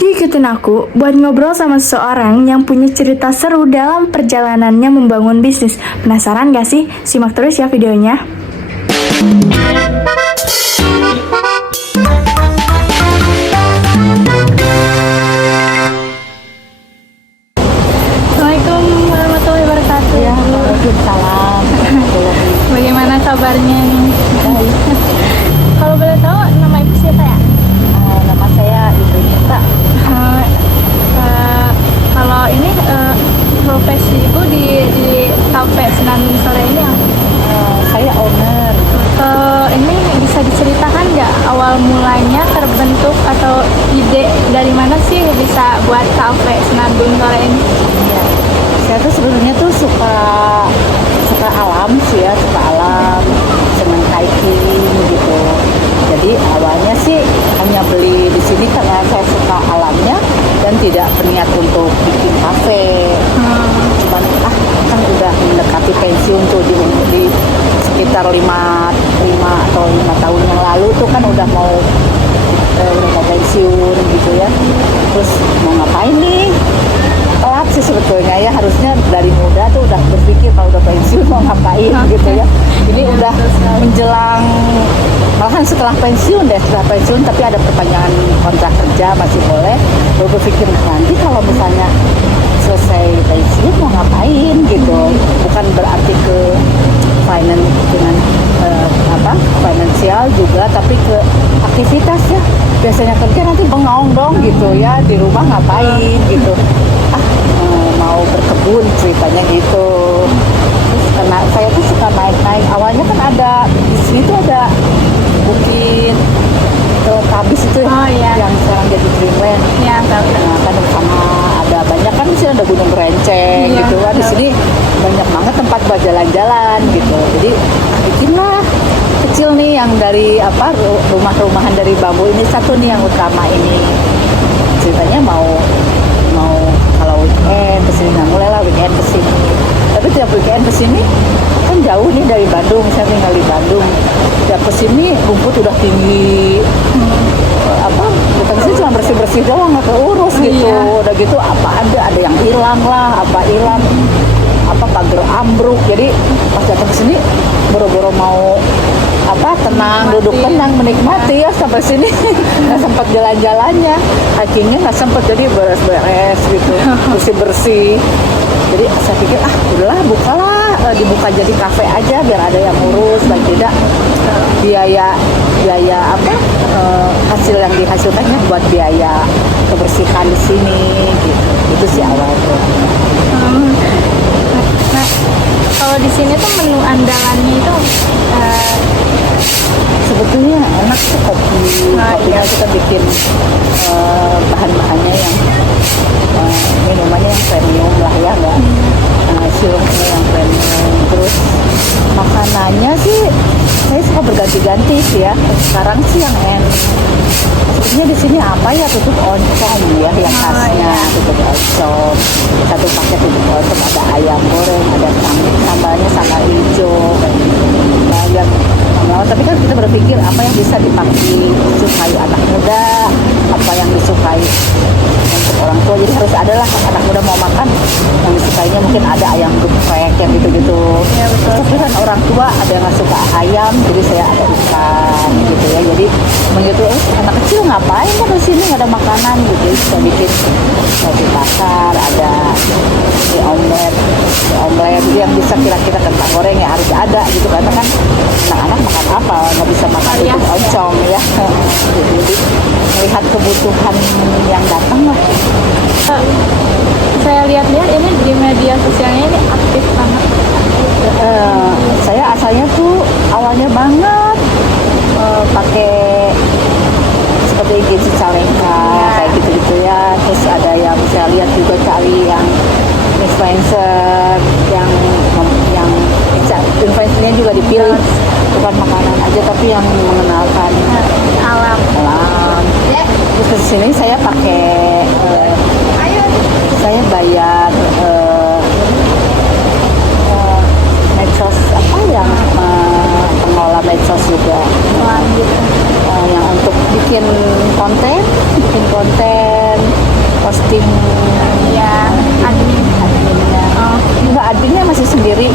Ikutin aku buat ngobrol sama seseorang yang punya cerita seru dalam perjalanannya membangun bisnis. Penasaran gak sih? Simak terus ya videonya. Assalamualaikum warahmatullahi wabarakatuh. Ya, waalaikumsalam. Bagaimana kabarnya nih? Kalau boleh tahu nama ibu siapa ya? Nama saya Ibu Nita. Kalau ini profesi ibu di kafe Senandung Sore ini apa? Saya owner. Ini bisa diceritakan nggak awal mulanya terbentuk atau ide dari mana sih bisa buat kafe Senandung Sore ini? Ya, saya tuh sebenarnya tuh suka alam sih ya, suka alam, senang hiking gitu. Jadi awalnya sih hanya beli di sini karena saya suka alamnya dan tidak berniat untuk bikin kafe. Cuman kan udah mendekati pensiun tuh di sekitar 5 atau 5 tahun yang lalu tuh kan udah mau pensiun gitu ya. Terus mau ngapain nih? Telat sih sebetulnya ya, harusnya dari muda tuh udah berpikir kalau udah pensiun mau ngapain gitu ya. Ini udah menjelang, malahan setelah pensiun tapi ada perpanjangan kontrak kerja masih boleh. Baru berpikir nanti kalau misalnya selesai pensiun mau ngapain gitu. Bukan berarti ke finance dengan finansial juga, tapi ke aktivitas ya. Biasanya kerja nanti bengong dong gitu ya, di rumah ngapain gitu. Mau berkebun ceritanya gitu. Terus karena saya tuh suka naik-naik. Awalnya kan ada di sini tuh ada bukit Teletubbies itu yang sekarang jadi Dreamland. Ya, tahu. Nah, kan sama ada banyak kan di sini ada Gunung Renceng gitu kan. Di sini banyak banget tempat buat jalan-jalan gitu. Jadi bikinlah kecil nih yang dari rumah-rumahan dari bambu ini, satu nih yang utama ini. Ceritanya mau kalau weekend kesini, nah mulailah weekend kesini. Tapi tiap weekend kesini kan jauh nih dari Bandung, saya tinggal di Bandung. Tiap kesini rumput udah tinggi, bukan sih cuma bersih doang, nggak keurus gitu. Udah gitu ada yang hilang lah, pagar ambruk. Jadi pas datang kesini boro-boro mau tenang, duduk tenang, menikmati ya sampai sini. Nggak sempat jalan-jalannya, hikingnya nggak sempat, jadi beres-beres gitu, bersih-bersih. Jadi saya pikir udahlah dibuka jadi kafe aja biar ada yang ngurus, dan tidak biaya hasil yang dihasilkannya buat biaya kebersihan di sini gitu. Itu sih awalnya. Nah, kalau di sini tuh menu andalannya itu sebetulnya enak tuh kopinya kita bikin bahan-bahannya yang minumannya yang premium lah ya, nggak sirupnya yang premium. Terus makanannya sih saya suka berganti-ganti sih ya. Sekarang sih yang sebetulnya di sini tutup oncom ya yang khasnya. Tutup oncom, satu paket tutup oncom, ada ayam goreng, ada sambalnya sambal hijau, banyak. Tapi kan kita berpikir apa yang bisa disukai anak muda, apa yang disukai untuk orang tua. Jadi harus ada lah, anak muda mau makan yang disukainya, mungkin ada ayam geprek yang gitu-gitu. Ya, betul. Tapi kan orang tua ada yang nggak suka ayam, jadi saya ada ikan gitu ya. Jadi begitu anak kecil ngapain kan di sini nggak ada makanan gitu. Saya bikin roti bakar, ada omelet yang bisa kira-kira kentang goreng ya harus ada gitu, karena kan anak-anak makan apa, nggak bisa makan itu oncom ya. Jadi melihat kebutuhan yang datang lah. Saya lihat-lihat ini di media sosialnya ini aktif banget. Saya asalnya tuh awalnya banget pakai seperti IG Cicalengka kayak gitu-gitu ya. Terus ada yang saya lihat juga cari yang influencer yang influencernya juga dipilih, bukan makanan aja tapi yang mengenalkan Alam. Terus ke sini saya pakai saya bayar medsos yang pengelola medsos juga. Gitu. Yang untuk bikin konten posting Iya, admin. adminnya. Oh. Enggak, adminnya masih sendiri.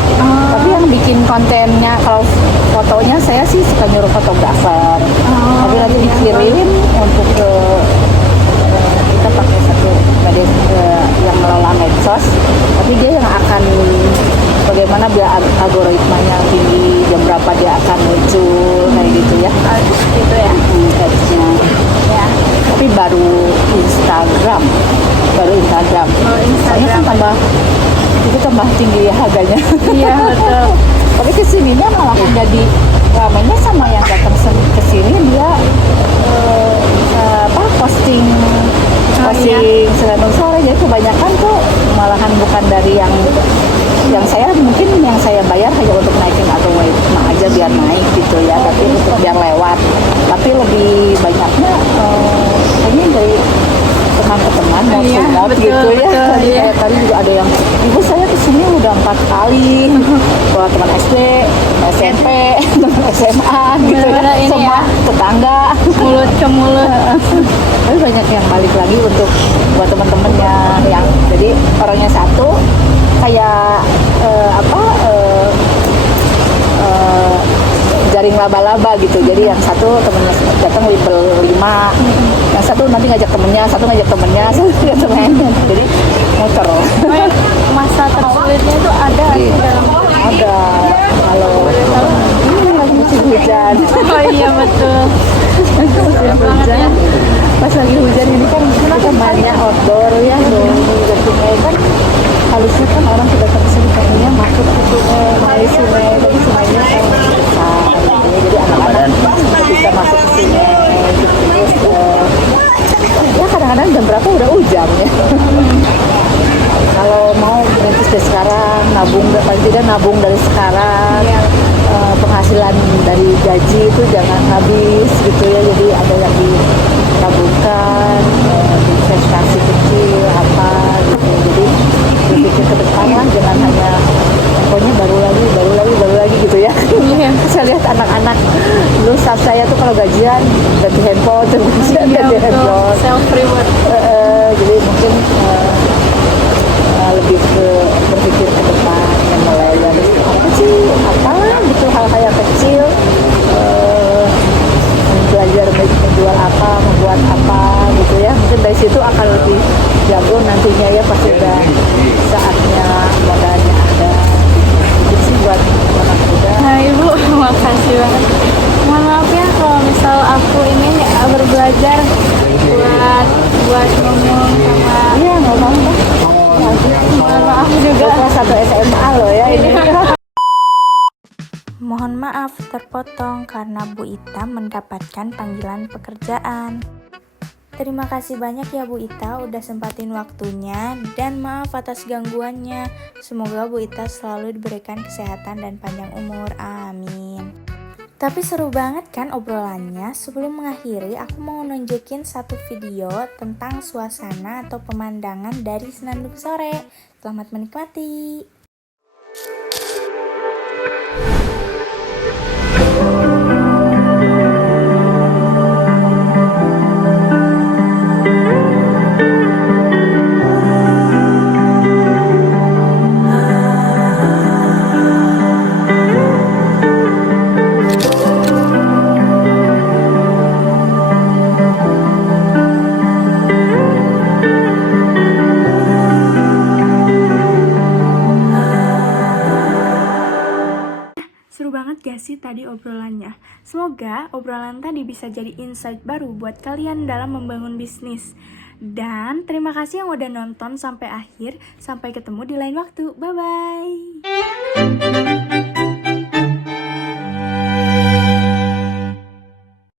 Tapi yang bikin kontennya, kalau fotonya saya sih suka nyuruh fotografer. Tapi nanti dikirim untuk ke kita pakai satu yang ngelola medsos. Tapi dia yang akan bagaimana biar algoritmanya tinggi, jam berapa dia akan muncul kayak gitu ya. Gitu ya. Ads-nya. Ya. Tapi baru Instagram. Soalnya kan tambah tinggi ya harganya. Iya, betul. Tapi kesininya malah jadi ramainya sama yang datang ke sini dia posting Serandung Sore. Jadi kebanyakan tuh malahan bukan dari yang saya bayar hanya untuk naikin algoritma aja biar naik gitu ya, tapi untuk biar lewat. Tapi lebih banyaknya kayaknya dari teman ke teman mau support betul, gitu ya. betul, Tadi iya. kayak tadi juga ada yang ibu saya kesini udah 4 kali bawa teman SD, SMP, teman SMA gitu ya, Bener-bener ini semua ya. tetangga. Mulut ke mulut. Tapi banyak yang balik lagi untuk buat teman-temannya yang jadi orangnya satu kayak jaring laba-laba gitu. Jadi yang satu temennya datang berlima, yang satu nanti ngajak temennya, satu ngajak temennya. Jadi muter. Masa tersulitnya itu ada sih dalam Ada kalau ini lagi musim hujan. Oh iya, betul. Musim hujan. Pas lagi hujan ini kan kita banyak outdoor ya, ke sungai kan harusnya kan orang sudah ke sini pengennya masuk ke sungai, main sungai, tapi sungainya kan besar gitu ya. Jadi anak-anak bisa masuk ke sungai gitu. Terus ya kadang-kadang jam berapa udah hujan ya. Kalau mau merintis dari sekarang, paling tidak nabung dari sekarang. Penghasilan dari gaji itu jangan habis gitu ya. Jadi ada yang ditabungkan, investasi kecil apa gitu. Jadi berpikir ke depan lah, jangan hanya pokoknya baru lagi gitu ya. Saya lihat anak-anak dulu saat saya tuh kalau gajian ganti handphone, ganti handphone. Self reward. Jadi mungkin lebih ke berpikir ke depan, yang mulai dari apa sih, apalah gitu, hal-hal yang kecil, belajar menjual apa, membuat apa gitu ya. Mungkin dari situ akan lebih jago nantinya ya, pasti udah saatnya modalnya ada. Jadi sih buat anak muda. Nah Ibu, makasih banget. Mohon maaf ya kalau misal aku ini berbelajar buat ngomong sama. Iya, nggak apa-apa. Mohon maaf juga. Kelas 1 SMA loh ya ini. Mohon maaf terpotong karena Bu Ita mendapatkan panggilan pekerjaan. Terima kasih banyak ya Bu Ita udah sempatin waktunya, dan maaf atas gangguannya. Semoga Bu Ita selalu diberikan kesehatan dan panjang umur. Amin. Tapi seru banget kan obrolannya? Sebelum mengakhiri, aku mau nunjukin satu video tentang suasana atau pemandangan dari Senandung Sore. Selamat menikmati. Seru banget gak sih tadi obrolannya? Semoga obrolan tadi bisa jadi insight baru buat kalian dalam membangun bisnis. Dan terima kasih yang udah nonton sampai akhir. Sampai ketemu di lain waktu. Bye-bye.